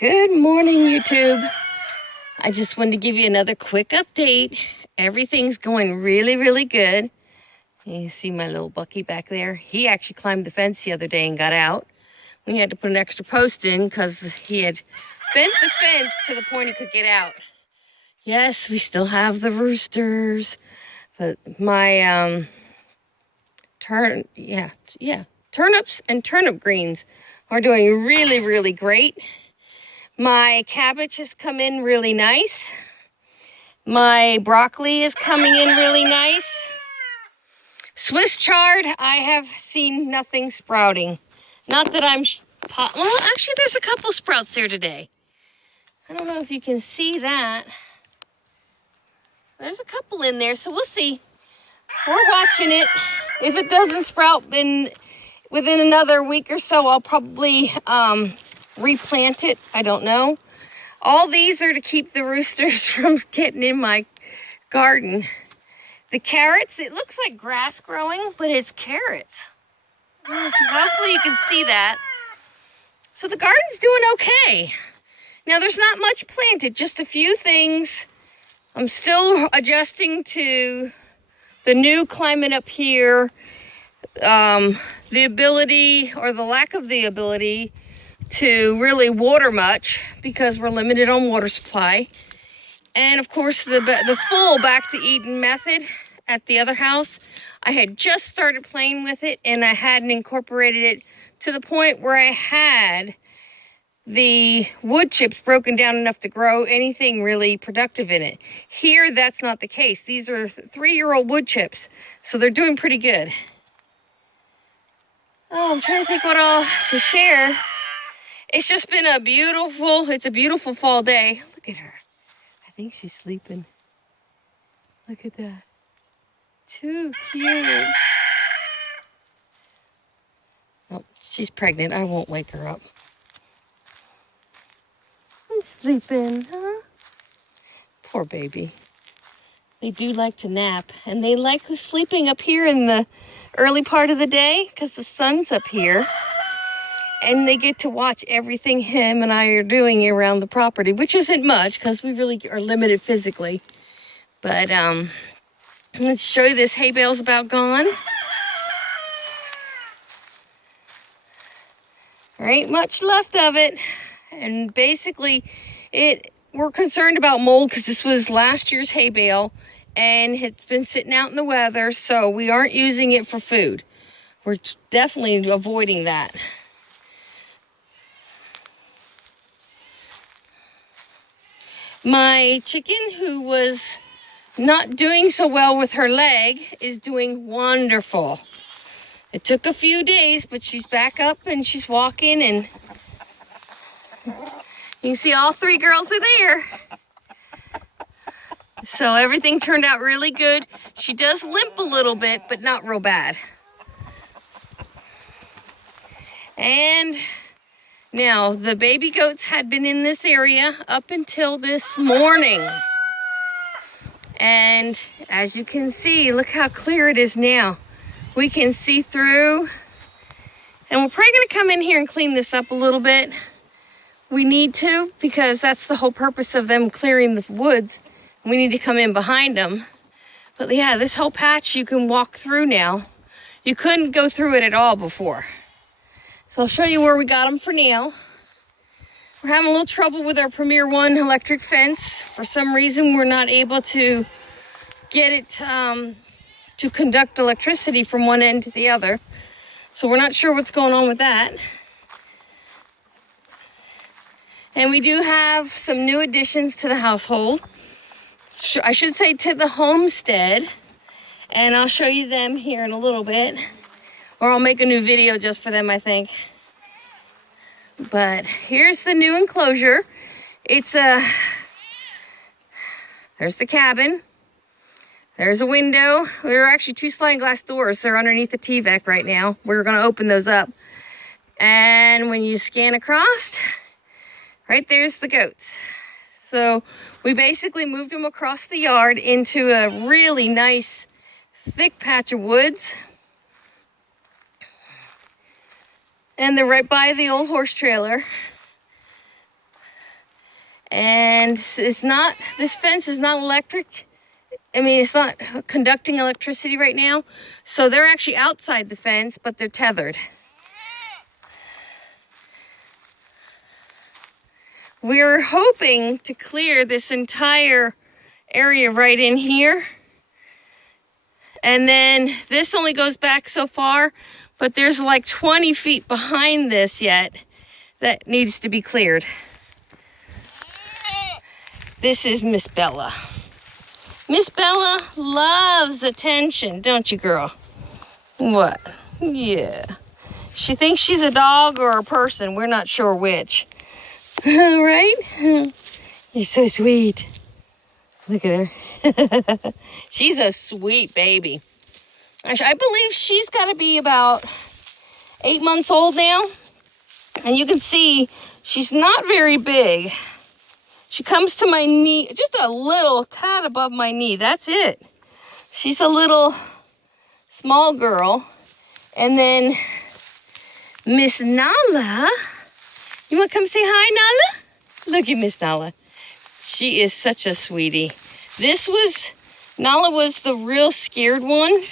Good morning, YouTube. I just wanted to give you another quick update. Everything's going really, really good. You see my little Bucky back there? He actually climbed the fence the other day and got out. We had to put an extra post in because he had bent the fence to the point he could get out. Yes, we still have the roosters, but my turnips and turnip greens are doing really, really great. My cabbage has come in really nice. My broccoli is coming in really nice. Swiss chard, I have seen nothing sprouting. Not that I'm, well, actually there's a couple sprouts there today. I don't know if you can see that. There's a couple in there, so we'll see. We're watching it. If it doesn't sprout within another week or so, I'll probably replant it. I don't know. All these are to keep the roosters from getting in my garden. The carrots, it looks like grass growing, but it's carrots. Hopefully you can see that. So the garden's doing okay. Now there's not much planted, just a few things. I'm still adjusting to the new climate up here. The ability, or the lack of the ability, to really water much because we're limited on water supply. And of course the full back to Eden method at the other house, I had just started playing with it and I hadn't incorporated it to the point where I had the wood chips broken down enough to grow anything really productive in it. Here that's not the case. These are 3-year-old wood chips, so they're doing pretty good. Oh, I'm trying to think what all to share. It's just been a beautiful fall day. Look at her. I think she's sleeping. Look at that. Too cute. Oh, she's pregnant. I won't wake her up. I'm sleeping, huh? Poor baby. They do like to nap, and they like sleeping up here in the early part of the day because the sun's up here. And they get to watch everything him and I are doing around the property, which isn't much because we really are limited physically. But let's show you this hay bale's about gone. There ain't much left of it. And basically, we're concerned about mold because this was last year's hay bale and it's been sitting out in the weather, so we aren't using it for food. We're definitely avoiding that. My chicken, who was not doing so well with her leg, is doing wonderful. It took a few days, but she's back up and she's walking, and you can see all 3 girls are there. So everything turned out really good. She does limp a little bit, but not real bad. And now, the baby goats had been in this area up until this morning. And as you can see, look how clear it is now. We can see through. And we're probably going to come in here and clean this up a little bit. We need to, because that's the whole purpose of them clearing the woods. We need to come in behind them. But yeah, this whole patch you can walk through now. You couldn't go through it at all before. So I'll show you where we got them for now. We're having a little trouble with our Premier One electric fence. For some reason, we're not able to get it to conduct electricity from one end to the other. So we're not sure what's going on with that. And we do have some new additions to the household. I should say to the homestead. And I'll show you them here in a little bit. Or I'll make a new video just for them, I think. But here's the new enclosure. It's there's the cabin. There's a window. There are actually 2 sliding glass doors. They're underneath the T-Vec right now. We're going to open those up. And when you scan across, right there's the goats. So we basically moved them across the yard into a really nice, thick patch of woods. And they're right by the old horse trailer. And it's not, this fence is not electric. I mean, it's not conducting electricity right now. So they're actually outside the fence, but they're tethered. We're hoping to clear this entire area right in here. And then this only goes back so far, but there's like 20 feet behind this yet that needs to be cleared. This is Miss Bella. Miss Bella loves attention, don't you, girl? What? Yeah. She thinks she's a dog or a person. We're not sure which. Right? You're so sweet. Look at her. She's a sweet baby. I believe she's got to be about 8 months old now. And you can see she's not very big. She comes to my knee, just a little tad above my knee. That's it. She's a little small girl. And then Miss Nala. You want to come say hi, Nala? Look at Miss Nala. She is such a sweetie. Nala was the real scared one.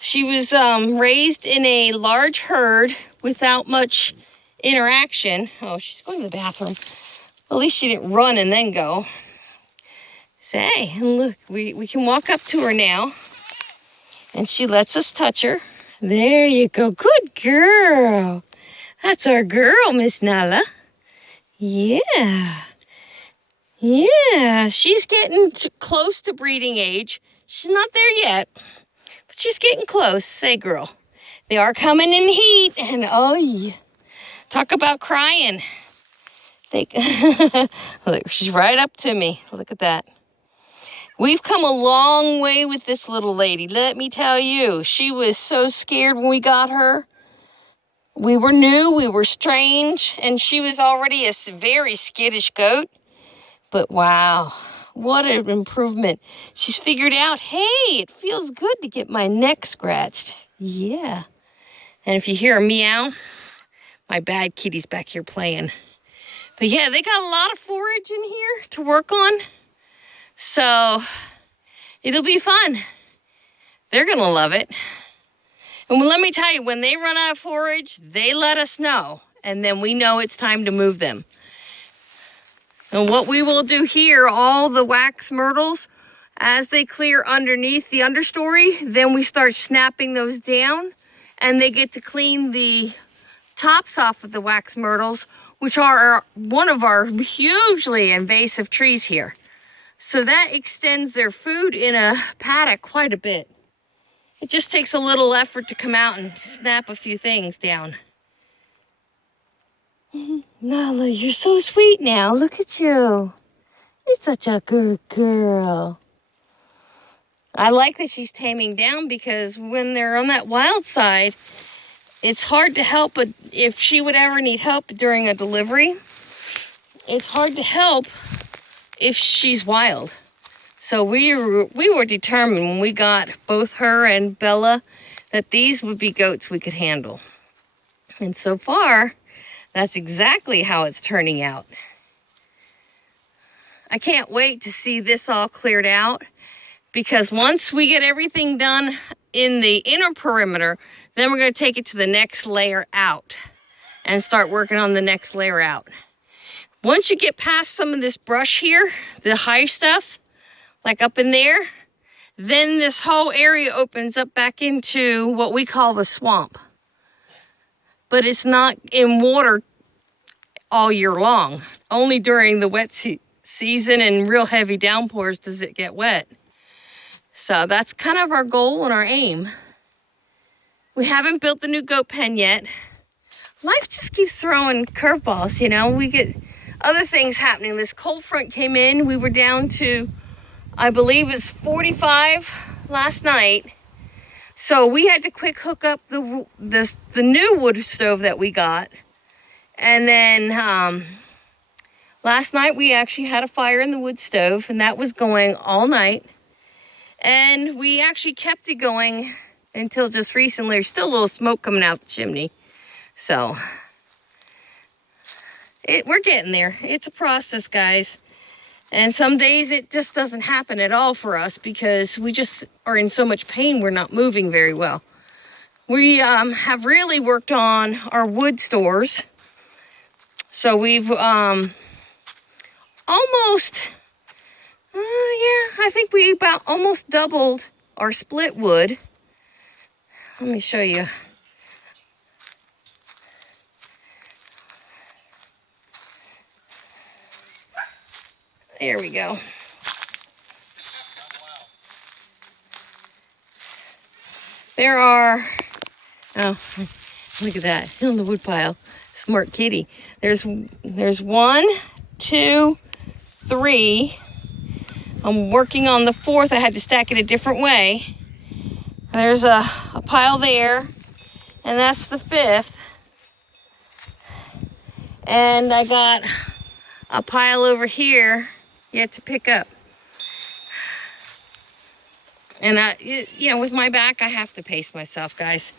She was raised in a large herd without much interaction. Oh, she's going to the bathroom. At least she didn't run and then go. Say, look, we can walk up to her now. And she lets us touch her. There you go. Good girl. That's our girl, Miss Nala. Yeah. Yeah, she's getting close to breeding age. She's not there yet, but she's getting close. Say, girl. They are coming in heat, and oh, yeah. Talk about crying. Look, she's right up to me. Look at that. We've come a long way with this little lady, let me tell you. She was so scared when we got her. We were new, we were strange, and she was already a very skittish goat. But wow, what an improvement. She's figured out, hey, it feels good to get my neck scratched. Yeah. And if you hear a meow, my bad kitty's back here playing. But yeah, they got a lot of forage in here to work on. So it'll be fun. They're gonna love it. And let me tell you, when they run out of forage, they let us know. And then we know it's time to move them. And what we will do here, all the wax myrtles, as they clear underneath the understory, then we start snapping those down. And they get to clean the tops off of the wax myrtles, which are one of our hugely invasive trees here. So that extends their food in a paddock quite a bit. It just takes a little effort to come out and snap a few things down. Nala, you're so sweet now. Look at you. You're such a good girl. I like that she's taming down because when they're on that wild side, it's hard to help, but if she would ever need help during a delivery, it's hard to help if she's wild. So we were determined when we got both her and Bella that these would be goats we could handle. And so far, that's exactly how it's turning out. I can't wait to see this all cleared out, because once we get everything done in the inner perimeter, then we're going to take it to the next layer out and start working on the next layer out. Once you get past some of this brush here, the high stuff, like up in there, then this whole area opens up back into what we call the swamp. But it's not in water all year long. Only during the wet season and real heavy downpours does it get wet. So that's kind of our goal and our aim. We haven't built the new goat pen yet. Life just keeps throwing curveballs, you know. We get other things happening. This cold front came in. We were down to, I believe it's 45 last night. So we had to quick hook up the new wood stove that we got. And then last night we actually had a fire in the wood stove, and that was going all night. And we actually kept it going until just recently. There's still a little smoke coming out the chimney. So we're getting there. It's a process, guys. And some days it just doesn't happen at all for us because we just are in so much pain we're not moving very well. We have really worked on our wood stores. So we've almost, I think we about almost doubled our split wood. Let me show you. There we go. There are, oh, look at that, on the wood pile. Smart kitty. There's 1, 2, 3. I'm working on the 4th. I had to stack it a different way. There's a pile there, and that's the 5th. And I got a pile over here yet to pick up. And you know, with my back, I have to pace myself, guys.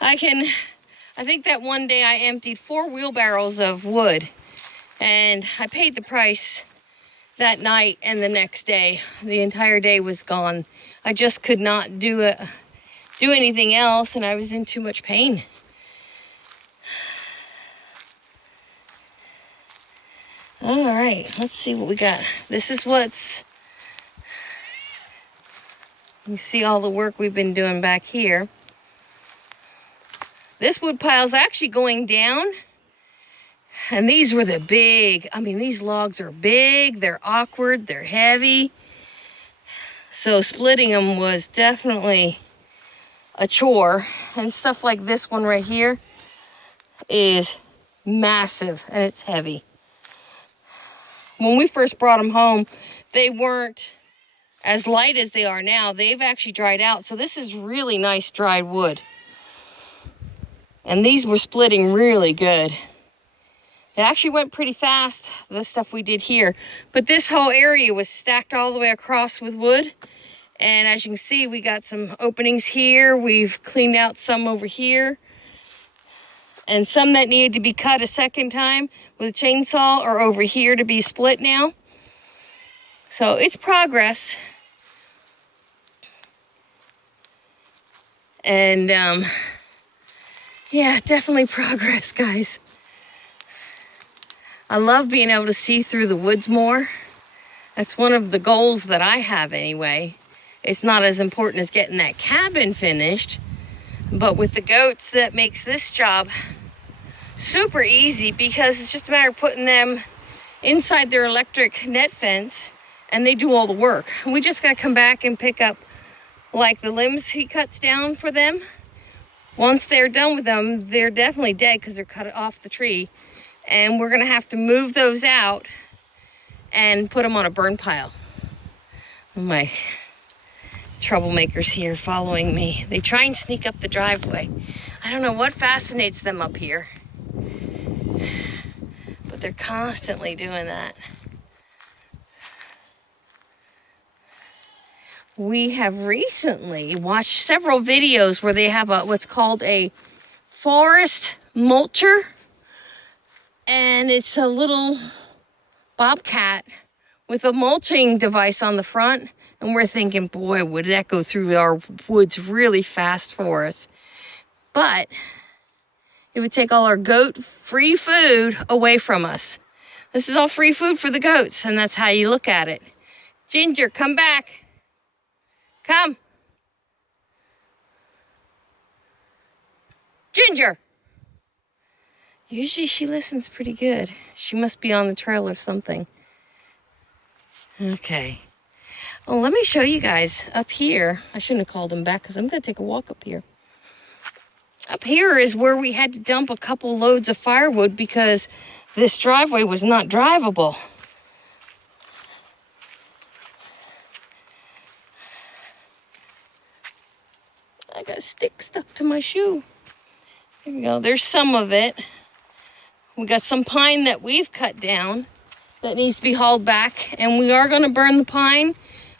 I think that one day I emptied 4 wheelbarrows of wood, and I paid the price that night and the next day. The entire day was gone. I just could not do anything else, and I was in too much pain. All right, let's see what we got. This is you see all the work we've been doing back here. This wood pile's actually going down. And these were the big, I mean, these logs are big, they're awkward, they're heavy. So splitting them was definitely a chore. And stuff like this one right here is massive and it's heavy. When we first brought them home, they weren't as light as they are now. They've actually dried out. So this is really nice dried wood. And these were splitting really good. It actually went pretty fast, the stuff we did here. But this whole area was stacked all the way across with wood. And as you can see, we got some openings here. We've cleaned out some over here. And some that needed to be cut a second time with a chainsaw are over here to be split now. So it's progress. And yeah, definitely progress, guys. I love being able to see through the woods more. That's one of the goals that I have anyway. It's not as important as getting that cabin finished, but with the goats, that makes this job super easy because it's just a matter of putting them inside their electric net fence and they do all the work. We just gotta come back and pick up like the limbs he cuts down for them. Once they're done with them, they're definitely dead because they're cut off the tree. And we're gonna have to move those out and put them on a burn pile. My troublemakers here following me. They try and sneak up the driveway. I don't know what fascinates them up here, but they're constantly doing that. We have recently watched several videos where they have what's called a forest mulcher. And it's a little bobcat with a mulching device on the front. And we're thinking, boy, would that go through our woods really fast for us. But it would take all our goat-free food away from us. This is all free food for the goats, and that's how you look at it. Ginger, come back. Come. Ginger. Usually she listens pretty good. She must be on the trail or something. Okay. Well, let me show you guys up here. I shouldn't have called them back because I'm going to take a walk up here. Up here is where we had to dump a couple loads of firewood because this driveway was not drivable. I got a stick stuck to my shoe. There you go. There's some of it. We got some pine that we've cut down that needs to be hauled back. And we are going to burn the pine,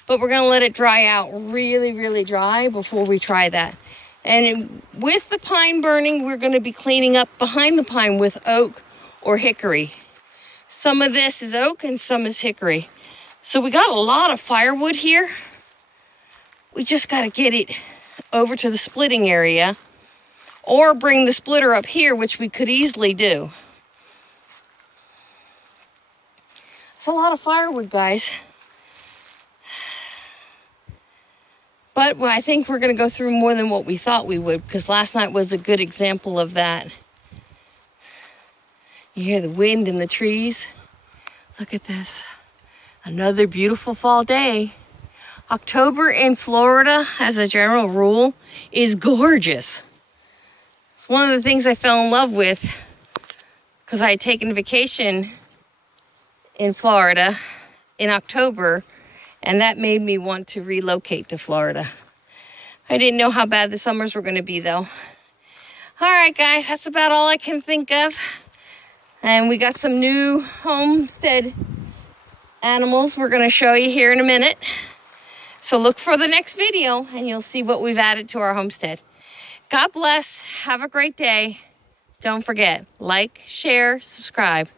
but we're going to let it dry out really, really dry before we try that. And with the pine burning, we're going to be cleaning up behind the pine with oak or hickory. Some of this is oak and some is hickory. So we got a lot of firewood here. We just got to get it over to the splitting area or bring the splitter up here, which we could easily do. It's a lot of firewood, guys. But I think we're going to go through more than what we thought we would, because last night was a good example of that. You hear the wind in the trees. Look at this. Another beautiful fall day. October in Florida, as a general rule, is gorgeous. It's one of the things I fell in love with because I had taken a vacation in Florida in October, and that made me want to relocate to Florida. I didn't know how bad the summers were going to be, though. All right, guys, that's about all I can think of. And we got some new homestead animals we're going to show you here in a minute. So look for the next video and you'll see what we've added to our homestead. God bless. Have a great day. Don't forget, like, share, subscribe.